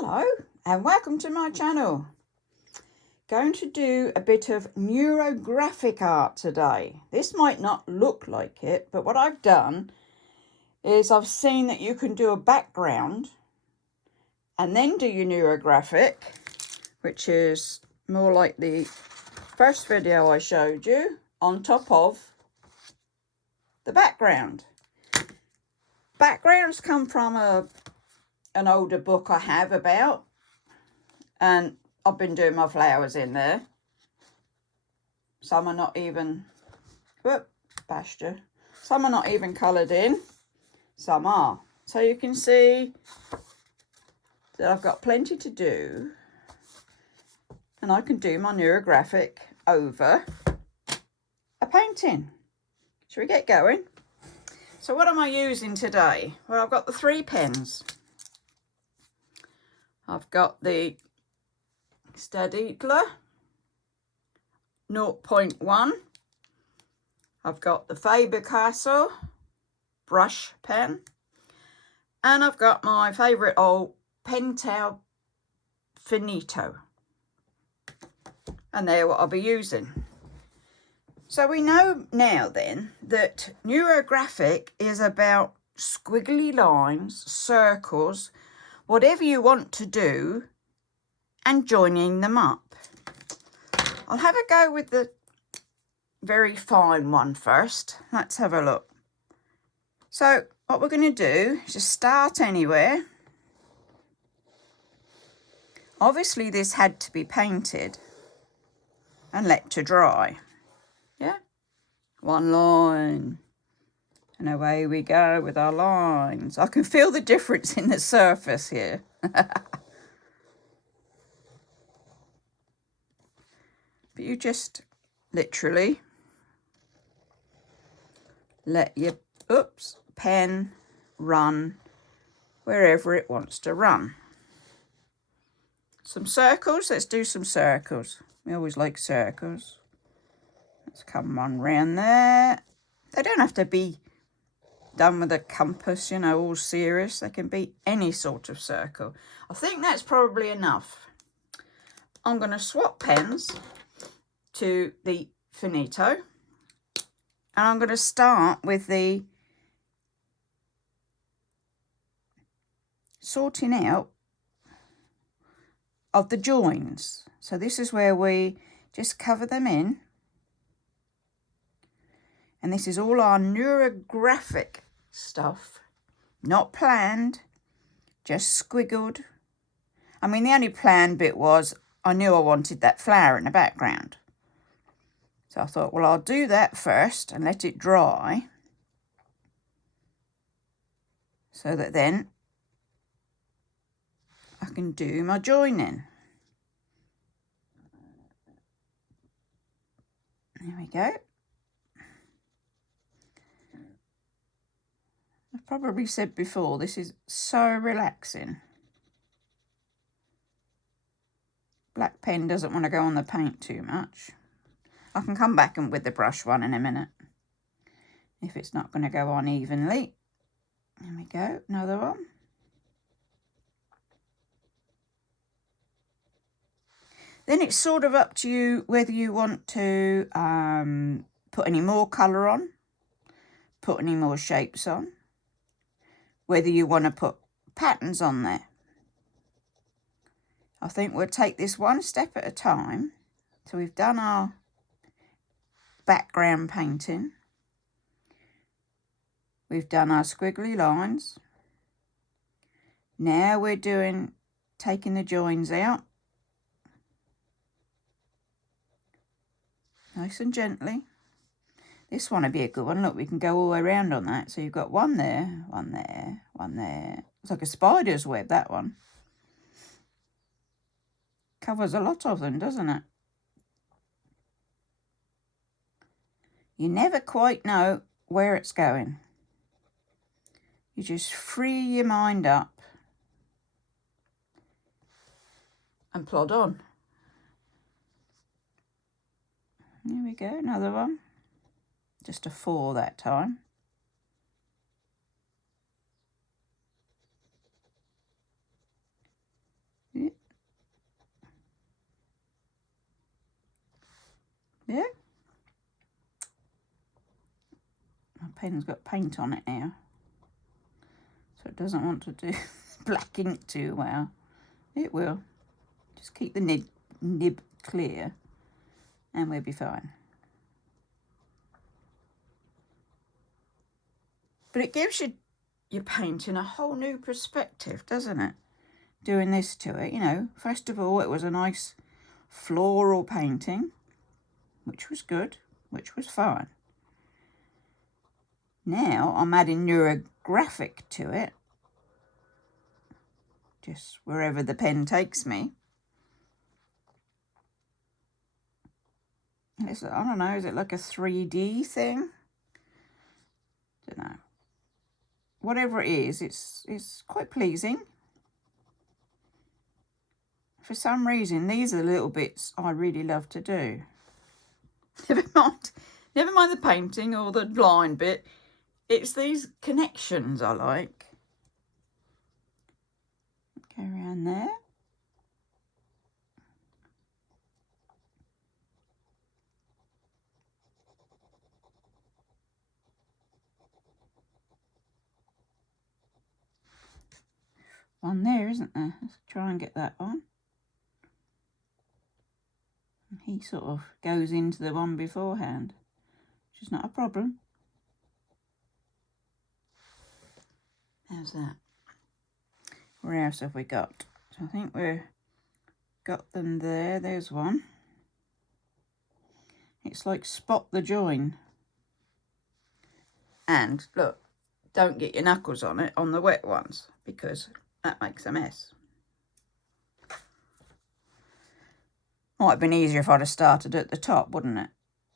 Hello and welcome to my channel. Going to do a bit of neurographic art today. This might not look like it, but what I've done is I've seen that you can do a background and then do your neurographic, which is more like the first video I showed you, on top of the background. Backgrounds come from an older book I have about, and I've been doing my flowers in there. Some are not even, bashed you. Some are not even coloured in, some are. So you can see that I've got plenty to do, and I can do my neurographic over a painting. Shall we get going? So what am I using today? Well, I've got the 3 pens. I've got the Staedtler 0.1. I've got the Faber-Castell brush pen. And I've got my favourite old Pentel Finito. And they're what I'll be using. So we know now then that neurographic is about squiggly lines, circles, whatever you want to do, and joining them up. I'll have a go with the very fine one first. Let's have a look. So what we're going to do is just start anywhere. Obviously this had to be painted and let to dry. Yeah, one line, and away we go with our lines. I can feel the difference in the surface here. But you just literally let your pen run wherever it wants to run. Some circles, let's do some circles. We always like circles. Let's come on round there. They don't have to be done with a compass, you know, all serious. They can be any sort of circle. I think that's probably enough. I'm going to swap pens to the Finito. And I'm going to start with the sorting out of the joins. So this is where we just cover them in. And this is all our neurographic stuff. Not planned, just squiggled. I mean, the only planned bit was I knew I wanted that flower in the background. So I thought, well, I'll do that first and let it dry. So that then I can do my joining. There we go. I've probably said before, this is so relaxing. Black pen doesn't want to go on the paint too much. I can come back and with the brush one in a minute if it's not going to go on evenly. There we go, another one. Then it's sort of up to you whether you want to put any more colour on, put any more shapes on, whether you want to put patterns on there. I think we'll take this one step at a time. So we've done our background painting. We've done our squiggly lines. Now we're taking the joins out. Nice and gently. This one would be a good one. Look, we can go all the way around on that. So you've got one there, one there, one there. It's like a spider's web, that one. Covers a lot of them, doesn't it? You never quite know where it's going. You just free your mind up and plod on. There we go, another one. Just a 4 that time. pen's got paint on it now, so it doesn't want to do black ink too well. It will. Just keep the nib clear and we'll be fine. But it gives you your painting a whole new perspective, doesn't it? Doing this to it, you know, first of all, it was a nice floral painting, which was good, which was fine. Now I'm adding Neurographic to it, just wherever the pen takes me. It's, I don't know, is it like a 3D thing? Don't know. Whatever it is, it's quite pleasing. For some reason, these are the little bits I really love to do. Never mind the painting or the line bit. It's these connections I like. Go around there. One there, isn't there? Let's try and get that on. And he sort of goes into the one beforehand, which is not a problem. How's that? Where else have we got? So I think we've got them there. There's one. It's like spot the join. And look, don't get your knuckles on it on the wet ones, because that makes a mess. Might have been easier if I'd have started at the top, wouldn't it?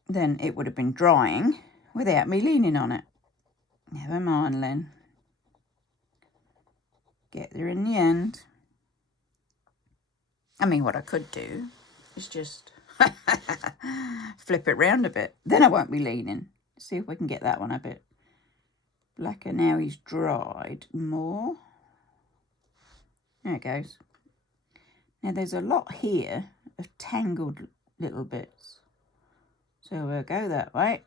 Then it would have been drying without me leaning on it. Never mind, Len. Get there in the end. I mean, what I could do is just flip it round a bit. Then I won't be leaning. See if we can get that one a bit blacker. Now he's dried more. There it goes. Now there's a lot here of tangled little bits. So we'll go that way.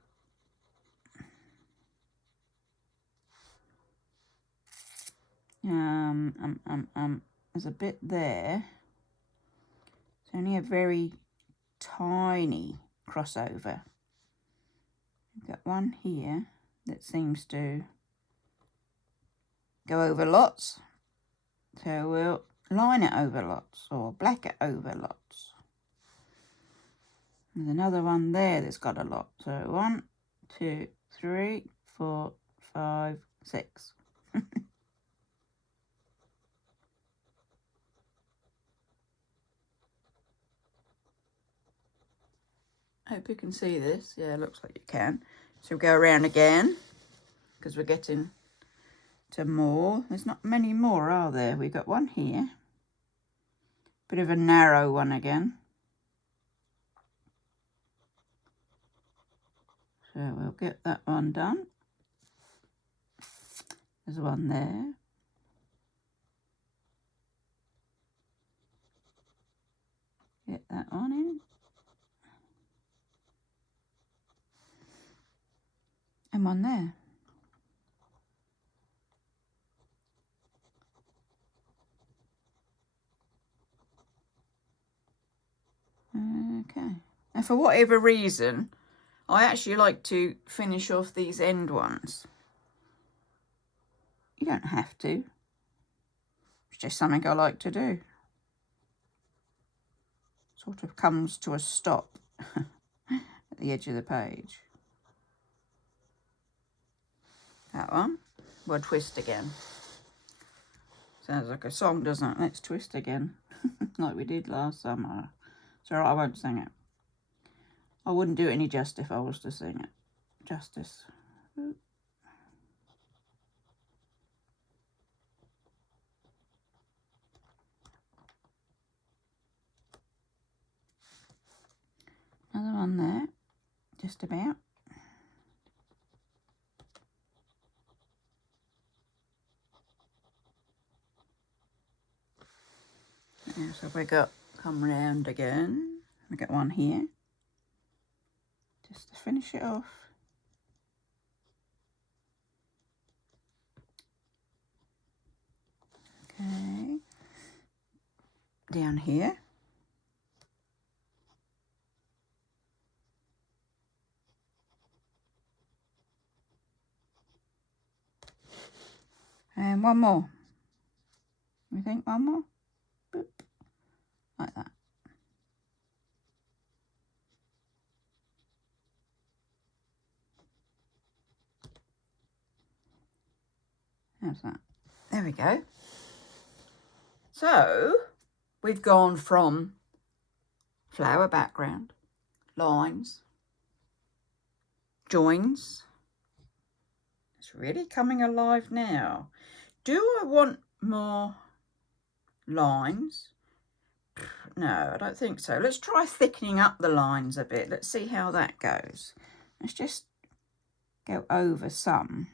There's a bit there. It's only a very tiny crossover. I've got one here that seems to go over lots. So we'll line it over lots or black it over lots. There's another one there that's got a lot. So 1, 2, 3, 4, 5, 6. Hope you can see this. Yeah, looks like you can. So we'll go around again, because we're getting to more. There's not many more, are there? We've got one here. Bit of a narrow one again. So we'll get that one done. There's one there. Get that one in. And one there. Okay. And for whatever reason, I actually like to finish off these end ones. You don't have to. It's just something I like to do. Sort of comes to a stop at the edge of the page. That one. We'll twist again. Sounds like a song, doesn't it? Let's twist again. Like we did last summer. It's alright, I won't sing it. I wouldn't do it any justice if I was to sing it. Justice. Another one there. Just about. Yeah, so we got come round again. We got one here. Just to finish it off. down here. And one more. We think one more? Boop. Like that. How's that? There we go. So we've gone from flower background, lines, joins. It's really coming alive now. Do I want more lines? No, I don't think so. Let's try thickening up the lines a bit. Let's see how that goes. Let's just go over some.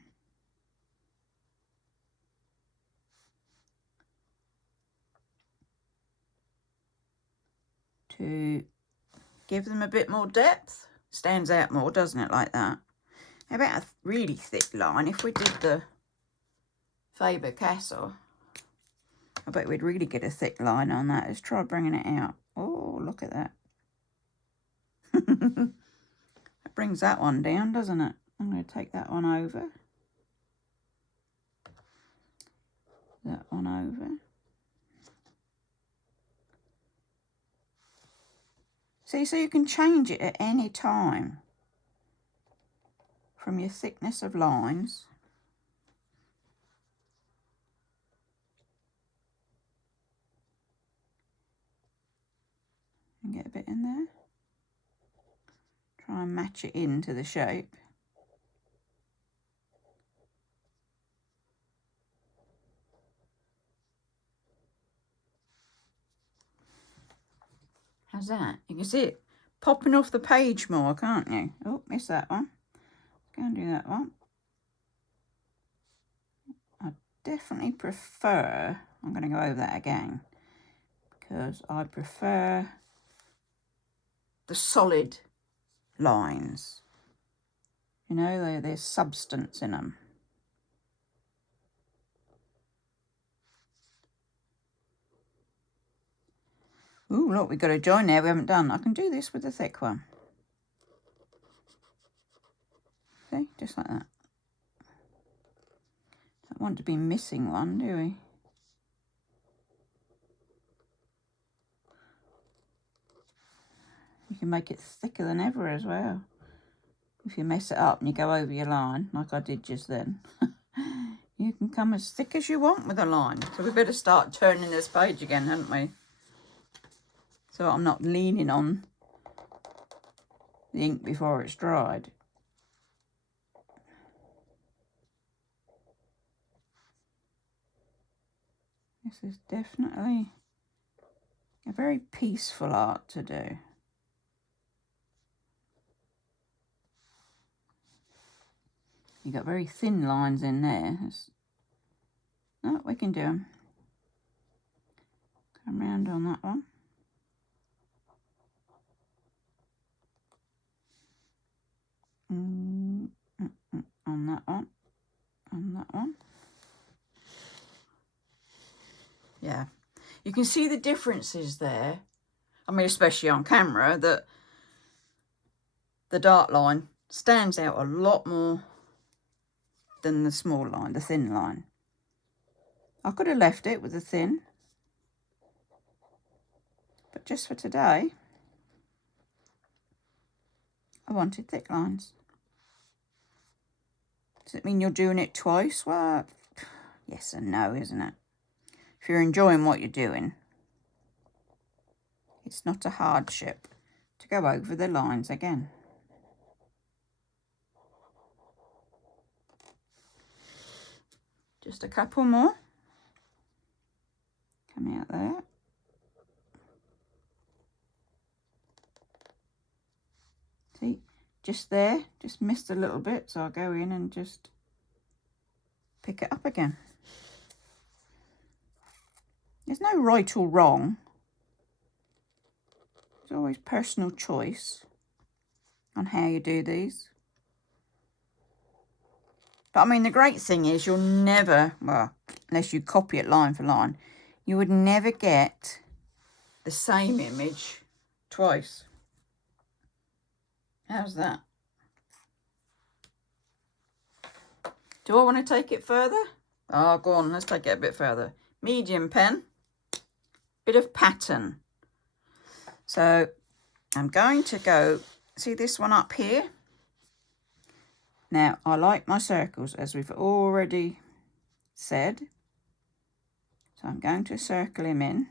To give them a bit more depth. Stands out more, doesn't it, like that? How about a really thick line? If we did the Faber-Castell, I bet we'd really get a thick line on that. Let's try bringing it out. Oh, look at that. That brings that one down, doesn't it? I'm going to take that one over. That one over. See, so you can change it at any time from your thickness of lines. And get a bit in there. Try and match it into the shape. How's that? You can see it popping off the page more, can't you? Oh, missed that one. Go and do that one. I definitely prefer, I'm going to go over that again, because I prefer the solid lines. You know, there's substance in them. Ooh, look, we've got a join there we haven't done. I can do this with the thick one. See, just like that. Don't want to be missing one, do we? You can make it thicker than ever as well. If you mess it up and you go over your line, like I did just then, you can come as thick as you want with a line. So we better start turning this page again, hadn't we? So I'm not leaning on the ink before it's dried. This is definitely a very peaceful art to do. You've got very thin lines in there. Oh, we can do them. Come round on that one. On that one. On that one. Yeah. You can see the differences there. I mean, especially on camera, that the dark line stands out a lot more than the small line, the thin line. I could have left it with the thin, but just for today, I wanted thick lines. Does it mean you're doing it twice? Well, yes and no, isn't it? If you're enjoying what you're doing, it's not a hardship to go over the lines again. Just a couple more. Come out there. See, just there, just missed a little bit, so I'll go in and just pick it up again. There's no right or wrong. There's always personal choice on how you do these. But I mean, the great thing is you'll never, well, unless you copy it line for line, you would never get the same image twice. How's that? Do I want to take it further? Oh, go on, let's take it a bit further. Medium pen, bit of pattern. So I'm going to go, see this one up here? Now, I like my circles, as we've already said. So I'm going to circle him in.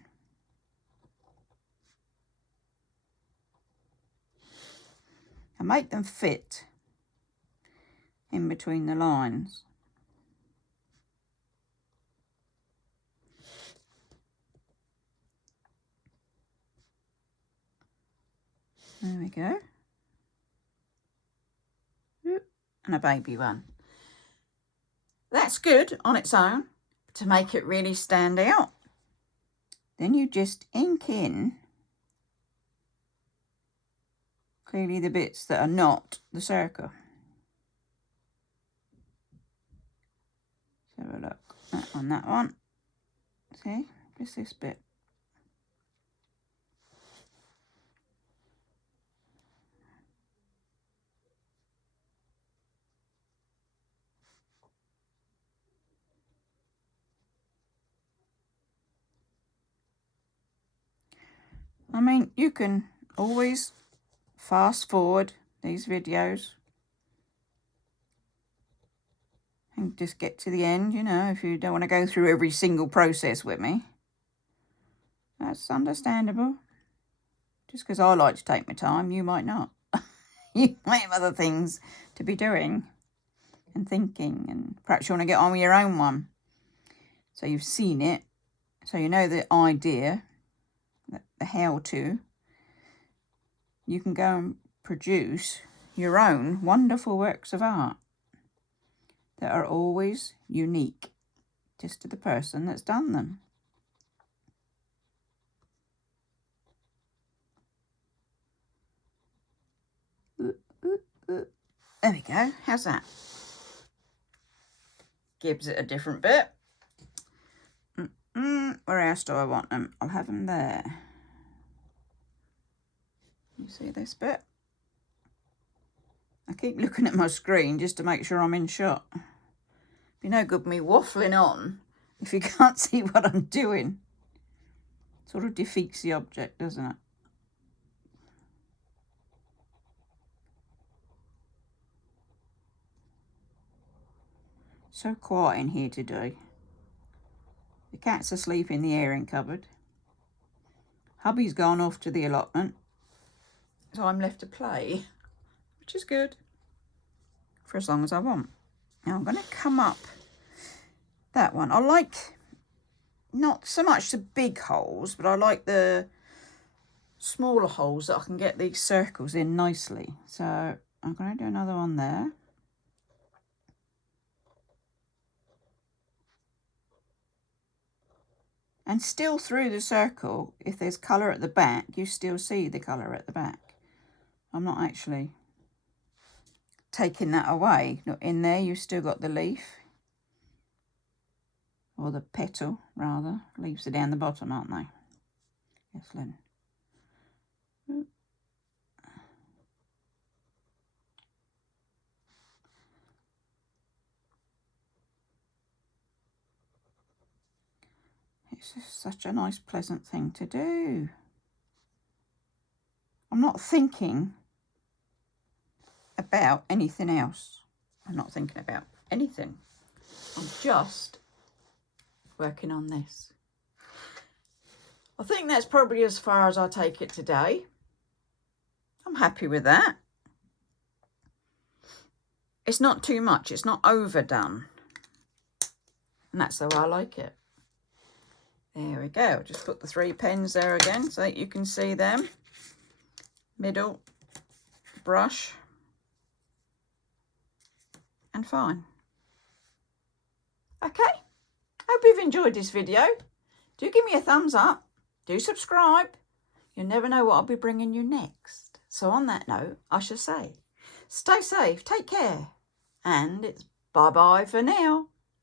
And make them fit in between the lines. There we go. And a baby one. That's good on its own. To make it really stand out, then you just ink in clearly the bits that are not the circle. Let's have a look on that one. See, just this bit. I mean, you can always fast forward these videos and just get to the end, you know, if you don't want to go through every single process with me. That's understandable. Just because I like to take my time, you might not. You might have other things to be doing and thinking, and perhaps you want to get on with your own one. So you've seen it, so you know the idea, the how-to. You can go and produce your own wonderful works of art that are always unique just to the person that's done them. There we go. How's that? Gives it a different bit. Where else do I want them? I'll have them there. You see this bit? I keep looking at my screen just to make sure I'm in shot. Be no good me waffling on if you can't see what I'm doing. Sort of defeats the object, doesn't it? So quiet in here today. The cat's asleep in the airing cupboard. Hubby's gone off to the allotment. So I'm left to play, which is good, for as long as I want. Now I'm going to come up that one. I like not so much the big holes, but I like the smaller holes that I can get these circles in nicely. So I'm going to do another one there. And still through the circle, if there's colour at the back, you still see the colour at the back. I'm not actually taking that away. Look, in there you've still got the leaf. Or the petal, rather. Leaves are down the bottom, aren't they? Yes, Lynn. It's just such a nice, pleasant thing to do. I'm not thinking about anything else. I'm not thinking about anything. I'm just working on this. I think that's probably as far as I take it today. I'm happy with that. It's not too much. It's not overdone. And that's the way I like it. There we go. Just put the 3 pens there again so that you can see them. Middle, brush, and fine. Okay, hope you've enjoyed this video. Do give me a thumbs up. Do subscribe. You never know what I'll be bringing you next. So on that note, I shall say, stay safe, take care, and it's bye-bye for now.